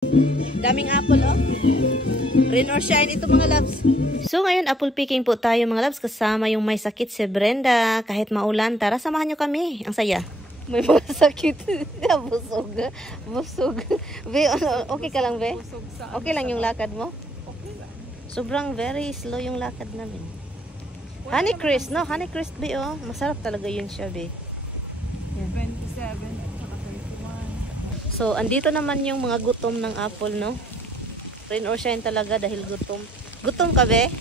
Daming apple, oh. Rain or shine ito mga loves. So ngayon, apple picking po tayo mga loves. Kasama yung may sakit si Brenda. Kahit maulan, tara samahan nyo kami. Ang saya. May mga sakit. Busog. Busog. Be, okay ka lang, Be? Okay lang yung lakad mo? Sobrang very slow yung lakad namin. Honeycrisp, no? Honeycrisp, Be, oh. Masarap talaga yun siya, Be. Yan. 27. So, andito naman yung mga gutom ng apple, no? Rain or shine talaga dahil gutom. Gutom ka, Be?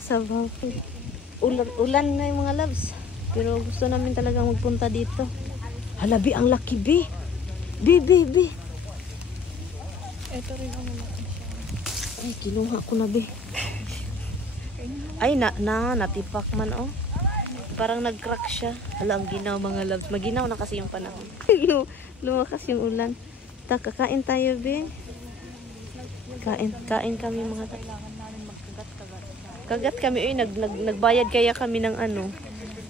Sabaw. Ulan na yung mga loves. Pero gusto namin talaga magpunta dito. Hala, Be, ang laki, Be. Be. Ito rin ang malaki siya. Ay, kinuha ko na, Be. Ay, natipak man, oh. Parang nag-crack siya. Hala, ang ginaw mga loves. Maginaw na kasi yung panahon. Lumakas yung ulan. Kakain tayo, Be. Kain kami mga tayo. Kailangan namin magkagat-kagat. Kagat kami, nagbayad kaya kami ng ano.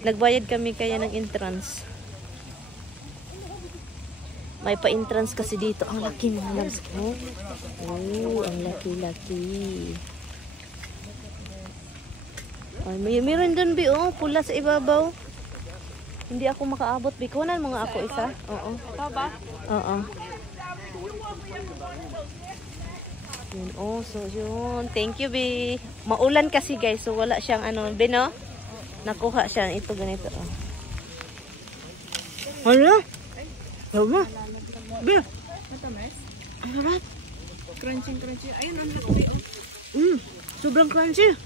Nagbayad kami kaya ng entrance. May pa-entrance kasi dito. Ang laki mga loves ko. Oh, ang laki-laki. Ay, meron doon, Be, oh, pula sa ibabaw. Hindi ako makaabot, Be. Kunan mo nga ako isa. Oo. Ito ba? Oo. Yun, oh, so yun. Thank you, Be. Maulan kasi, guys, so wala siyang ano, Be, no? Nakuha siya. Ito, ganito, oh. Hala? Hala? Be? Matamis? Ang harap. Crunchy. Ayun, ang laki. Sobrang crunchy.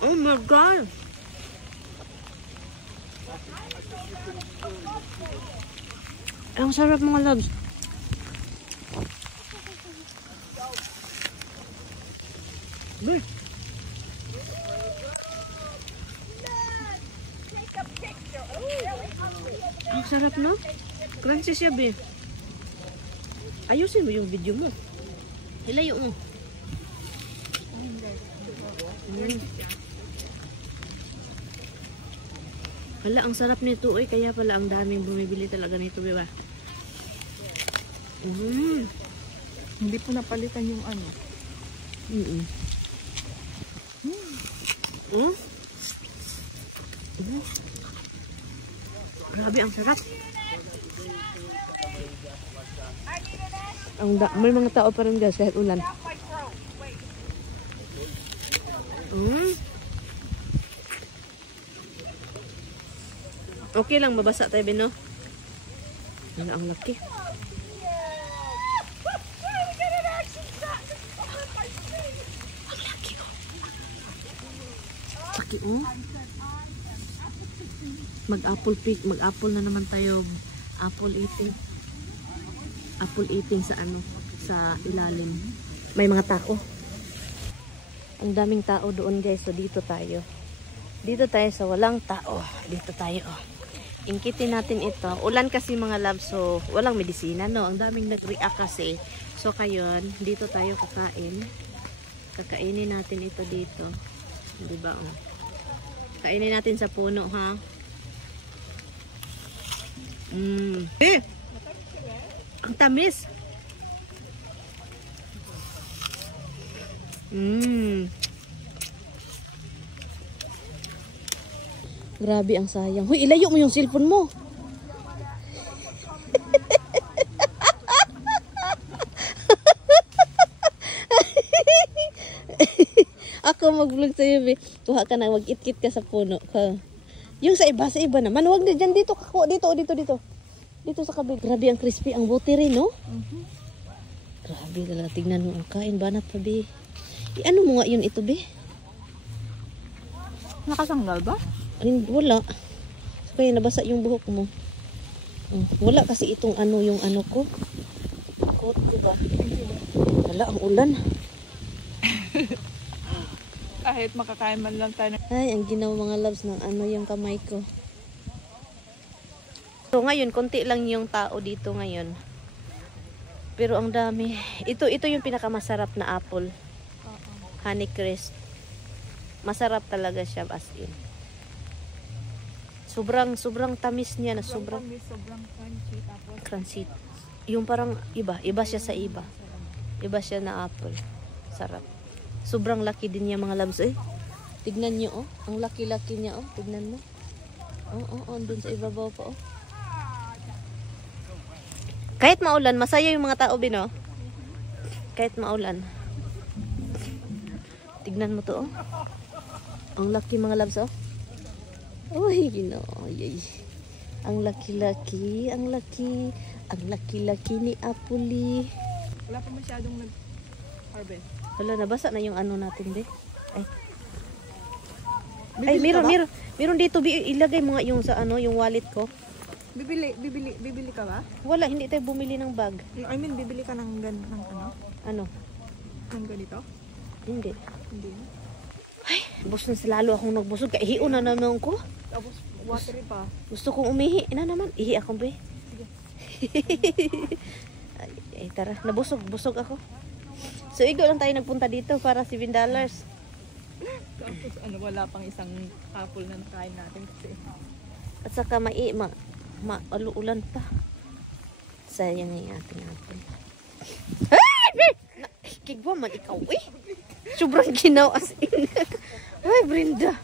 Oh my God! Ang sarap mga loves. Be. Ang sarap, no? Crunchy siya, Be. Ayusin mo yung video mo. Hilayo mo. Hala, ang sarap nito, eh. Kaya pala ang daming bumibili talaga nito, diba? Hindi po napalitan yung ano. Grabe, ang sarap. May mga tao pa rin, guys, kahit ulan. Okay lang, mabasa tayo, Bino. Ano, ang laki. Ang laki, oh. Laki, oh. Mag-apple pick. Mag-apple na naman tayo. Apple eating. Apple eating sa ano, sa ilalim. May mga tao. Ang daming tao doon, guys. So, dito tayo. Dito tayo sa walang tao. Dito tayo, oh. Ingkitin natin ito. Ulan kasi mga love, so walang medisina, no? Ang daming nag-react kasi. So, kayon, dito tayo kakain. Kakainin natin ito dito. Diba, oh? Kainin natin sa puno, ha? Eh! Ang tamis! Grabe, ang sayang. Huy, ilayo mo yung cellphone mo. Ako mag-vlog sa'yo, Be. Kuha ka na, mag-itkit ka sa puno. Yung sa iba naman. Huwag na dyan, dito. Dito. Dito sa kabig. Grabe, ang crispy. Ang buti rin, no? Grabe talaga. Tignan mo ang kain. Banat pa, Be. Ano mo nga yun ito, Be? Nakasanggal ba? Wala. Kaya nabasa yung buhok mo. Wala kasi itong ano, yung ano ko. Coat, diba? Wala, ang ulan. Kahit makakain man lang tayo. Ay, ang ginawa mga loves ng ano yung kamay ko. So ngayon, konti lang yung tao dito ngayon. Pero ang dami. Ito yung pinakamasarap na apple. Honeycrisp. Masarap talaga siya as in. Sobrang tamis niya na Sobrang tamis, sobrang crunchy. Tapos, crunchy. Yung parang iba siya sa iba. Iba siya na apple. Sarap. Sobrang laki din niya mga loves. Tignan niyo, oh. Ang laki-laki niya, oh. Tignan mo. Doon sa ibabaw pa, oh. Kahit maulan, masaya yung mga tao, Bino. Kahit maulan. Tignan mo to, oh. Ang laki mga loves, oh. Uy, Ginoo. Ang laki-laki, ang laki-laki ni Apuli. wala pa masyadong nag-harvest. Wala, nabasa na yung ano natin, be. Bibili ka ba? Meron dito, ilagay mo nga yung sa ano, yung wallet ko. Bibili ka ba? Wala, hindi tayo bumili ng bag. I mean, bibili ka ng ano? Ano? Ng ganito? Hindi. Hindi. Ay, bus na lalo akong nagbusog. Ihiyo na naman ko. Tapos, watery pa. Gusto kong umihi. Na naman, ihi akong be. Sige. Ay, tara, busog ako. So, igo lang tayo nagpunta dito para $7. Tapos, wala pang isang apple na nakain natin kasi. At saka ulan pa. Sayang yung ating apple. Ay! Kigwa man ikaw, eh. Sobrang ginaw as in. Ay, Brenda.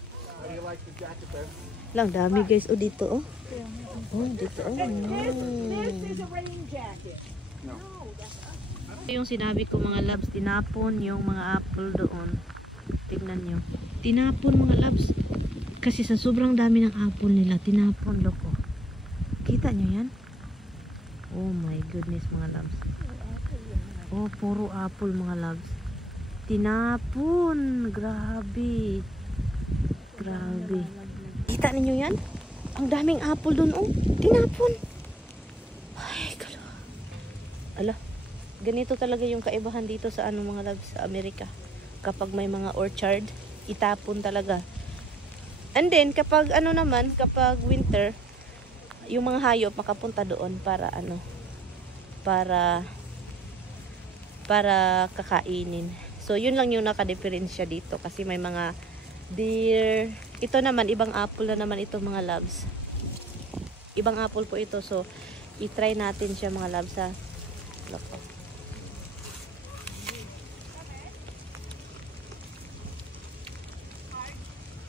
Lang dami guys. O, dito, oh. Dito, oh. Yung sinabi ko mga loves, tinapon yung mga apple doon. Tignan nyo. Tinapon mga loves. Kasi sa sobrang dami ng apple nila, tinapon, loko. Kita nyo yan? Oh my goodness mga loves. Oh, puro apple mga loves. Tinapon. Grabe. Grabe. Kita ninyo yan? Ang daming apple doon, oh. Tinapon. Ay, kalo. Ala. Ganito talaga yung kaibahan dito sa mga loves sa Amerika. Kapag may mga orchard, itapon talaga. And then, kapag kapag winter, yung mga hayop makapunta doon para para kakainin. So, yun lang yung nakadiferensya dito kasi may mga deer. Ito naman, ibang apple na naman ito mga loves. Ibang apple po ito. So, i-try natin siya mga loves ha. Loko.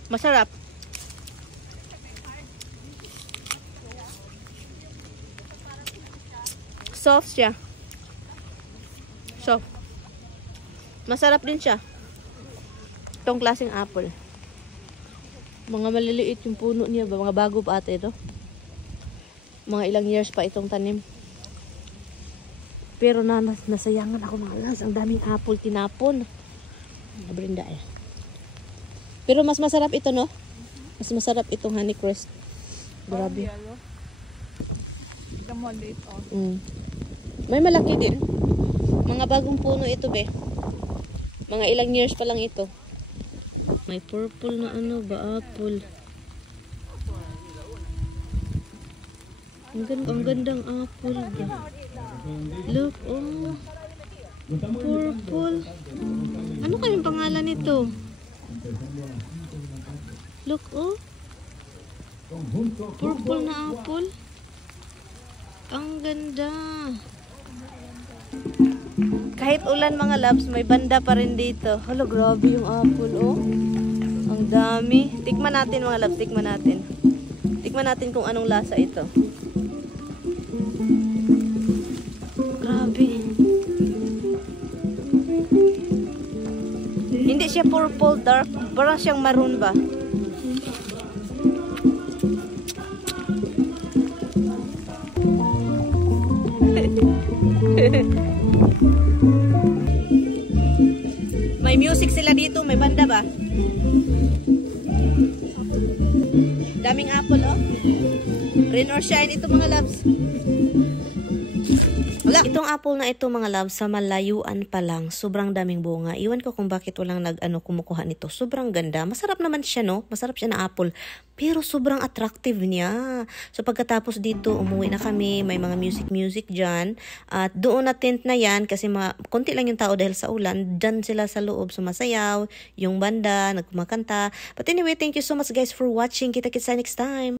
Masarap. Soft siya. Soft. Masarap din siya. Itong klaseng apple. Mga maliliit yung puno niya ba? Mga bago pa ate ito. Mga ilang years pa itong tanim. Pero nasayangan ako mga las. Ang daming apple tinapon. Brenda eh. Pero mas masarap ito, no? Mas masarap itong Honeycrisp. Grabe. The moderate on. May malaki din. Mga bagong puno ito, be. Mga ilang years pa lang ito. May purple na ba apple. Ang gandang apple ba. Look, oh. Purple. Ano kayang pangalan nito? Look, oh. Purple na apple. Ang ganda. Kahit ulan mga loves, may banda pa rin dito. Hala, grabe yung apple, oh. Ang dami. Tikman natin mga loves, tikman natin. Tikman natin kung anong lasa ito. Grabe. Hindi siya purple dark. Parang siyang maroon ba? May music sila dito, may banda ba? Daming apple, oh. Rain or shine ito mga loves. Wala. Itong apple na ito mga loves, sa malayuan pa lang, sobrang daming bunga. Iwan ko kung bakit walang kumukuha nito. Sobrang ganda. Masarap naman siya, no? Masarap siya na apple. Pero sobrang attractive niya. So pagkatapos dito, umuwi na kami. May mga music dyan. At doon na tent na yan kasi konti lang yung tao dahil sa ulan. Dyan sila sa loob sumasayaw. Yung banda, nagkumakanta. But anyway, thank you so much guys for watching. Kita-kits next time.